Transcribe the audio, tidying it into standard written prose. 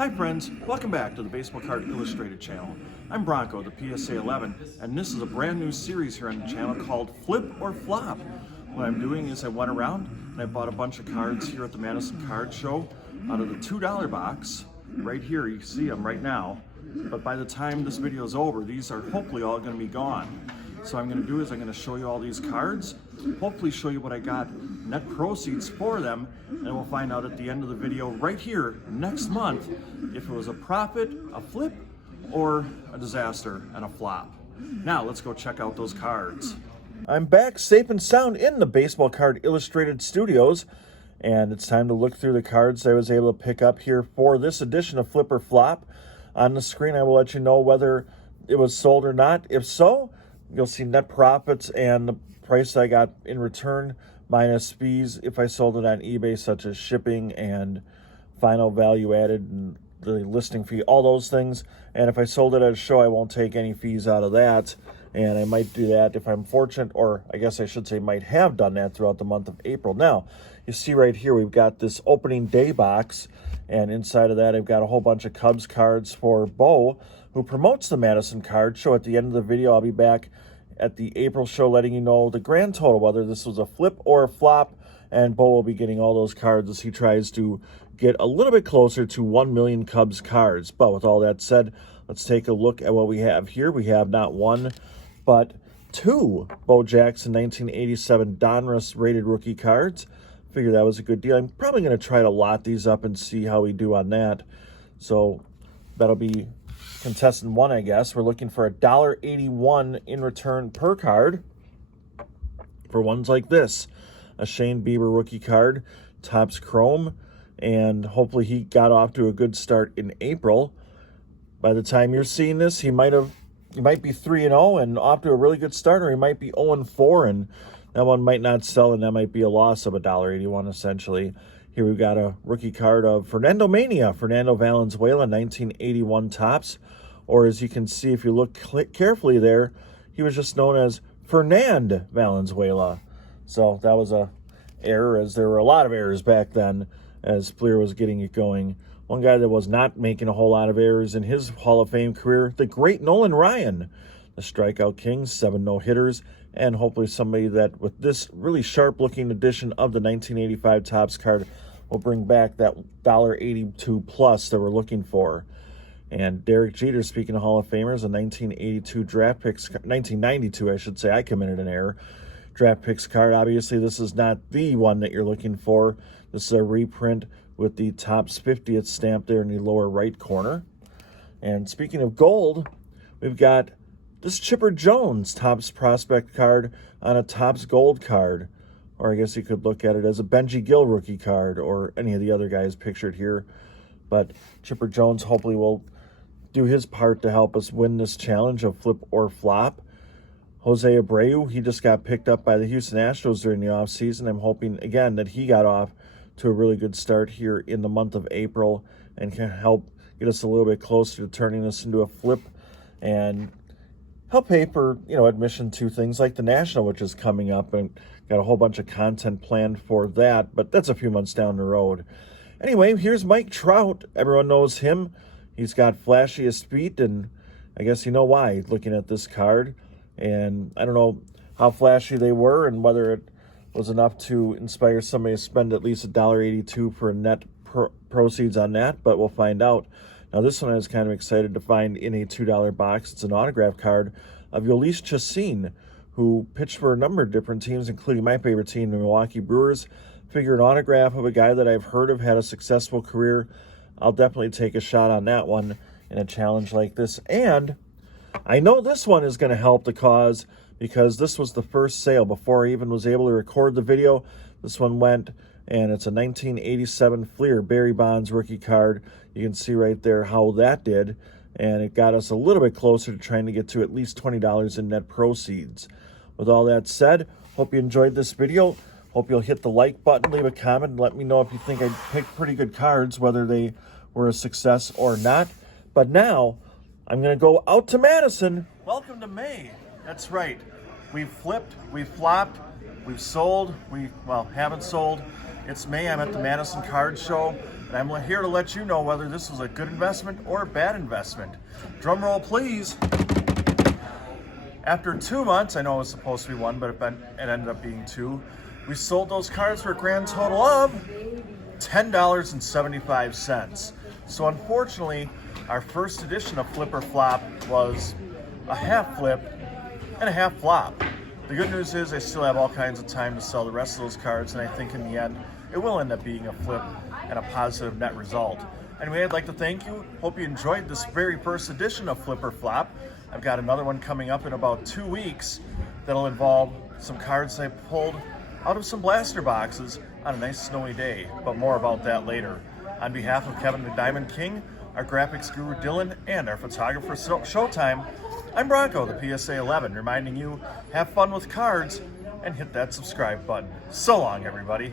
Hi friends, welcome back to the Baseball Card Illustrated channel. I'm Bronko, the PSA 11, and this is a brand new series here on the channel called Flip or Flop. What I'm doing is I went around and I bought a bunch of cards here at the Madison Card Show out of the $2 box. Right here, you see them right now, but by the time this video is over, these are hopefully all going to be gone. So what I'm going to do is I'm going to show you all these cards, hopefully show you what I got net proceeds for them, and we'll find out at the end of the video right here next month if it was a profit, a flip, or a disaster and a flop. Now let's go check out those cards. I'm back safe and sound in the Baseball Card Illustrated studios, and it's time to look through the cards I was able to pick up here for this edition of Flip or Flop. On the screen I will let you know whether it was sold or not. If so, you'll see net profits and the price I got in return minus fees if I sold it on eBay, such as shipping and final value added and the listing fee, all those things. And if I sold it at a show, I won't take any fees out of that. And I might do that if I'm fortunate, or I guess I should say might have done that throughout the month of April. Now, you see right here, we've got this opening day box. And inside of that, I've got a whole bunch of Cubs cards for Bo, who promotes the Madison Card Show. At the end of the video, I'll be back at the April show letting you know the grand total, whether this was a flip or a flop, and Bo will be getting all those cards as he tries to get a little bit closer to 1 million Cubs cards. But with all that said, let's take a look at what we have here. We have not one, but two Bo Jackson 1987 Donruss rated rookie cards. Figure that was a good deal. I'm probably going to try to lot these up and see how we do on that. So that'll be contestant one, I guess. We're looking for $1.81 in return per card for ones like this. A Shane Bieber rookie card, Topps Chrome, and hopefully he got off to a good start in April. By the time you're seeing this, he might be 3-0 and off to a really good start, or he might be 0-4 and that one might not sell, and that might be a loss of $1.81 essentially. Here we've got a rookie card of Fernando Mania, Fernando Valenzuela, 1981 Topps. Or as you can see, if you look carefully there, he was just known as Fernand Valenzuela. So that was a error, as there were a lot of errors back then as Fleer was getting it going. One guy that was not making a whole lot of errors in his Hall of Fame career, the great Nolan Ryan, the strikeout king, 7 no-hitters, and hopefully somebody that with this really sharp-looking edition of the 1985 Topps card will bring back that $1.82 plus that we're looking for. And Derek Jeter, speaking of Hall of Famers, a 1982 draft picks, 1992, I should say, I committed an error. Draft picks card, obviously this is not the one that you're looking for. This is a reprint with the Topps 50th stamp there in the lower right corner. And speaking of gold, we've got this Chipper Jones Topps prospect card on a Topps gold card. Or I guess you could look at it as a Benji Gill rookie card or any of the other guys pictured here. But Chipper Jones hopefully will do his part to help us win this challenge of flip or flop. Jose Abreu, he just got picked up by the Houston Astros during the offseason. I'm hoping, again, that he got off to a really good start here in the month of April and can help get us a little bit closer to turning this into a flip and help pay for, admission to things like the National, which is coming up, and got a whole bunch of content planned for that, but that's a few months down the road. Anyway, here's Mike Trout. Everyone knows him. He's got flashiest feet, and I guess you know why, looking at this card. And I don't know how flashy they were and whether it was enough to inspire somebody to spend at least $1.82 for net proceeds on that, but we'll find out. Now, this one I was kind of excited to find in a $2 box. It's an autograph card of Yolis Chacin, who pitched for a number of different teams, including my favorite team, the Milwaukee Brewers. Figure an autograph of a guy that I've heard of had a successful career. I'll definitely take a shot on that one in a challenge like this. And I know this one is going to help the cause because this was the first sale before I even was able to record the video. This one went, and it's a 1987 Fleer Barry Bonds rookie card. You can see right there how that did, and it got us a little bit closer to trying to get to at least $20 in net proceeds. With all that said, hope you enjoyed this video. Hope you'll hit the like button, leave a comment, and let me know if you think I picked pretty good cards, whether they were a success or not. But now, I'm going to go out to Madison. Welcome to May. That's right. We've flipped, we've flopped, we've sold, haven't sold. It's May. I'm at the Madison Card Show. and I'm here to let you know whether this was a good investment or a bad investment. Drum roll, please. After 2 months, I know it was supposed to be one, but it ended up being two, we sold those cards for a grand total of $10.75. So unfortunately, our first edition of Flip or Flop was a half flip and a half flop. The good news is I still have all kinds of time to sell the rest of those cards, and I think in the end, it will end up being a flip and a positive net result. Anyway, I'd like to thank you. Hope you enjoyed this very first edition of Flip or Flop. I've got another one coming up in about 2 weeks that'll involve some cards I pulled out of some blaster boxes on a nice snowy day, but more about that later. On behalf of Kevin the Diamond King, our graphics guru Dylan, and our photographer Showtime, I'm Bronko, the PSA 11, reminding you, have fun with cards and hit that subscribe button. So long, everybody.